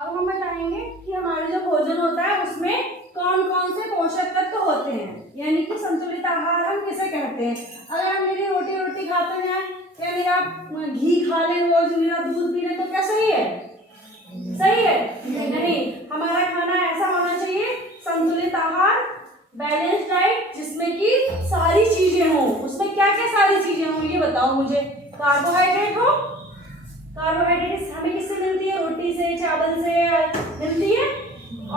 अब हम बताएंगे कि हमारा जो भोजन होता है उसमें कौन कौन से पोषक तत्व होते हैं, यानी कि संतुलित आहार हम किसे कहते हैं। अगर हम मेरी रोटी खाते हैं या मेरा घी खा लें रोज, मेरा दूध पी लें तो क्या सही है? सही है? नहीं, हमारा खाना ऐसा होना चाहिए संतुलित आहार, बैलेंस डाइट, जिसमें कि सारी चीजें हों। उसमें क्या क्या सारी चीजें हों ये बताओ मुझे। कार्बोहाइड्रेट हो, कार्बोहाइड्रेट हमें किससे मिलती है? रोटी से, चावल से मिलती है।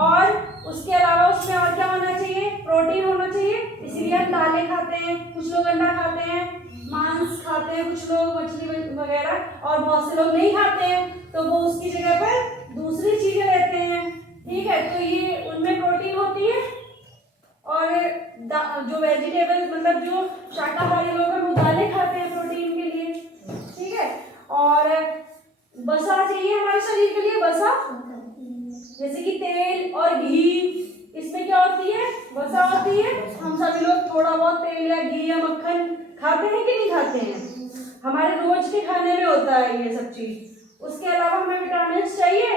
और उसके अलावा उसमें और क्या होना चाहिए? प्रोटीन होना चाहिए, इसीलिए हम दालें खाते हैं, कुछ लोग अंडा खाते हैं, मांस खाते हैं, कुछ लोग मछली वगैरह, और बहुत से लोग नहीं खाते हैं तो वो उसकी जगह पर दूसरी चीजें लेते हैं। ठीक है, तो ये उनमें प्रोटीन होती है। और जो वेजिटेबल मतलब जो शाकाहारी लोग हैं वो दालें खाते हैं प्रोटीन के लिए। ठीक है, और वसा चाहिए हमारे शरीर के लिए, वसा, जैसे कि तेल और घी, इसमें क्या होती है? वसा होती है। हम सभी लोग थोड़ा बहुत तेल या घी या मक्खन खाते हैं कि नहीं खाते हैं? हमारे रोज के खाने में होता है ये सब चीज। उसके अलावा हमें विटामिन चाहिए,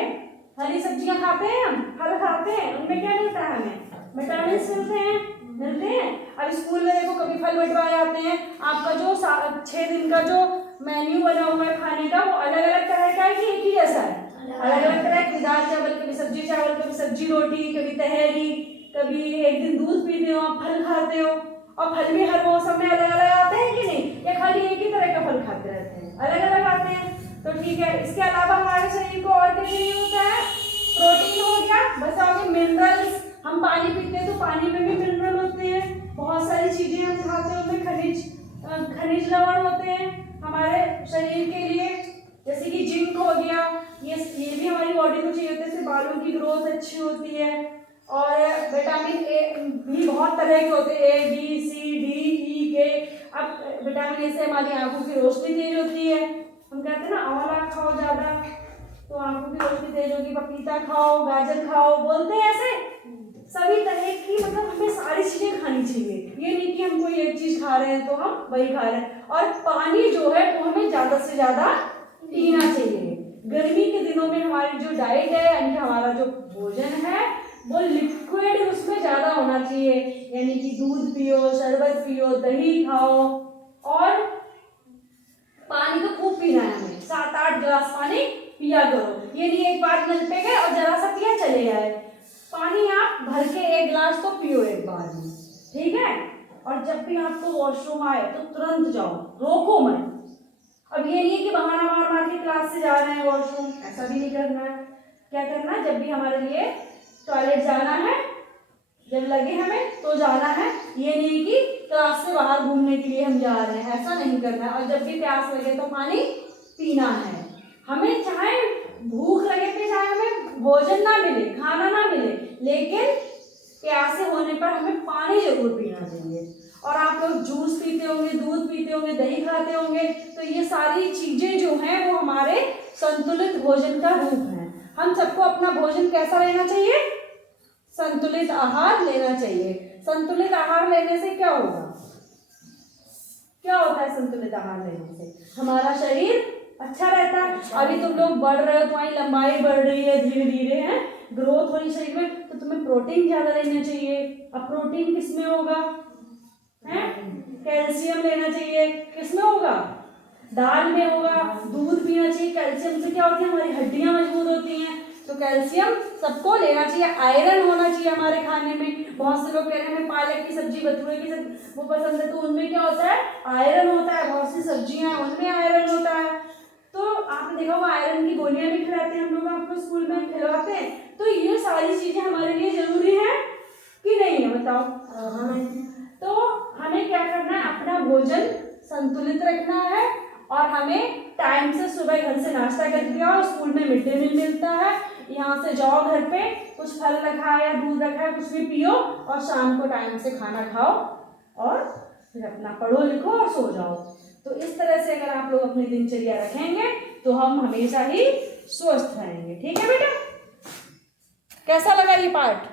हरी सब्जियां खाते हैं, हम फल खाते हैं, उनमें क्या मिलता है? हमें विटामिन मिलते हैं। अब स्कूल में देखो कभी फल बंटवाए जाते हैं, आपका जो 6 दिन का जो मेन्यू बना हुआ है खाने का वो अलग अलग तरह का है कि एक ही जैसा है? अलग अलग तरह की, दाल चावल, कभी सब्जी चावल, कभी सब्जी रोटी, कभी तहरी, कभी एक दिन दूध पीते हो, फल खाते हो। और फल भी हर मौसम में अलग अलग आते हैं कि नहीं, या खाली एक ही तरह का फल खाते रहते हैं? अलग अलग आते हैं। तो ठीक है, इसके अलावा हमारे शरीर को और क्या चाहिए होता है? प्रोटीन हो गया, बस आगे मिनरल्स, हम पानी पीते हैं तो पानी में भी मिनरल होते हैं। बहुत सारी चीजें हम खाते हैं उनमें खनिज लवण होते हैं हमारे शरीर के लिए, जैसे कि जिंक हो गया, ये भी हमारी बॉडी को चाहिए होता है, इससे बालों की ग्रोथ अच्छी होती है। और विटामिन ए भी बहुत तरह के होते हैं, A B C D E के। अब विटामिन ए से हमारी आंखों की रोशनी तेज होती है। हम कहते हैं ना आंवला खाओ ज्यादा तो आंखों की रोशनी तेज होगी, पपीता खाओ, गाजर खाओ, बोलते हैं ऐसे सभी तरह की। मतलब हमें सारी चीजें खानी चाहिए, ये नहीं कि हम कोई एक चीज खा रहे हैं तो हम वही खा रहे हैं। और पानी जो है वो हमें ज्यादा से ज्यादा पीना चाहिए। गर्मी के दिनों में हमारी जो डाइट है, यानी कि हमारा जो भोजन है वो लिक्विड उसमें ज्यादा होना चाहिए, यानी कि दूध पियो, शरबत पियो, दही खाओ, और पानी तो खूब पीना है हमें, 7-8 गिलास पानी पिया करो। ये नहीं एक बार नल पे गए और जरा सा पिया चले आए। पानी आप भर के 1 गिलास तो पियो एक बार में, ठीक है। और जब भी आपको वॉशरूम आए तो तुरंत जाओ, रोको मत। अब ये नहीं है कि बहाना मार मार के क्लास से जा रहे हैं वॉशरूम, ऐसा भी नहीं करना है। क्या करना है? जब भी हमारे लिए टॉयलेट जाना है, जब लगे हमें तो जाना है। ये नहीं कि क्लास से बाहर घूमने के लिए हम जा रहे हैं, ऐसा नहीं करना है। और जब भी प्यास लगे तो पानी पीना है हमें, चाहे भूख लगे पे, चाहे हमें भोजन ना मिले, खाना ना मिले, लेकिन प्यासे होने पर हमें पानी जरूर पीना चाहिए। और आप लोग जूस पीते होंगे, दूध पीते होंगे, दही खाते होंगे, तो ये सारी चीजें जो हैं वो हमारे संतुलित भोजन का रूप है। हम सबको अपना भोजन कैसा लेना चाहिए? संतुलित आहार लेना चाहिए। संतुलित आहार लेने से क्या होगा? क्या होता है संतुलित आहार लेने से? हमारा शरीर अच्छा रहता है। अभी तुम लोग बढ़ रहे हो, तुम्हारी लंबाई बढ़ रही है धीरे धीरे, है ग्रोथ हो रही शरीर में, तो तुम्हें प्रोटीन ज्यादा लेना चाहिए। अब प्रोटीन किसमें होगा? है कैल्शियम लेना चाहिए। किसमें होगा? दाल में होगा। दूध पीना चाहिए, कैल्शियम से क्या होती है? हमारी हड्डियां मजबूत होती हैं, तो कैल्शियम सबको लेना चाहिए। आयरन होना चाहिए हमारे खाने में। बहुत से लोग कह रहे हैं हमें पालक की सब्जी, बथुए की सब्जी वो पसंद है, तो उनमें क्या होता है? आयरन होता है। बहुत सी सब्जियां हैं उनमें आयरन होता है। तो आपने देखा होगा आयरन की गोलियां भी खिलाते हैं हम लोग, आपको स्कूल में खिलवाते हैं। तो ये सारी चीजें हमारे लिए जरूरी है कि नहीं है? बताओ। तो हमें क्या करना है? अपना भोजन संतुलित रखना है। और हमें टाइम से सुबह घर से नाश्ता करके आओ, स्कूल में मिड डे मील मिलता है, यहाँ से जाओ घर पे, कुछ फल रखा है या दूध रखा है कुछ भी पियो, और शाम को टाइम से खाना खाओ, और फिर अपना पढ़ो लिखो और सो जाओ। तो इस तरह से अगर आप लोग अपनी दिनचर्या रखेंगे तो हम हमेशा ही स्वस्थ रहेंगे। ठीक है बेटा, कैसा लगा ये पाठ?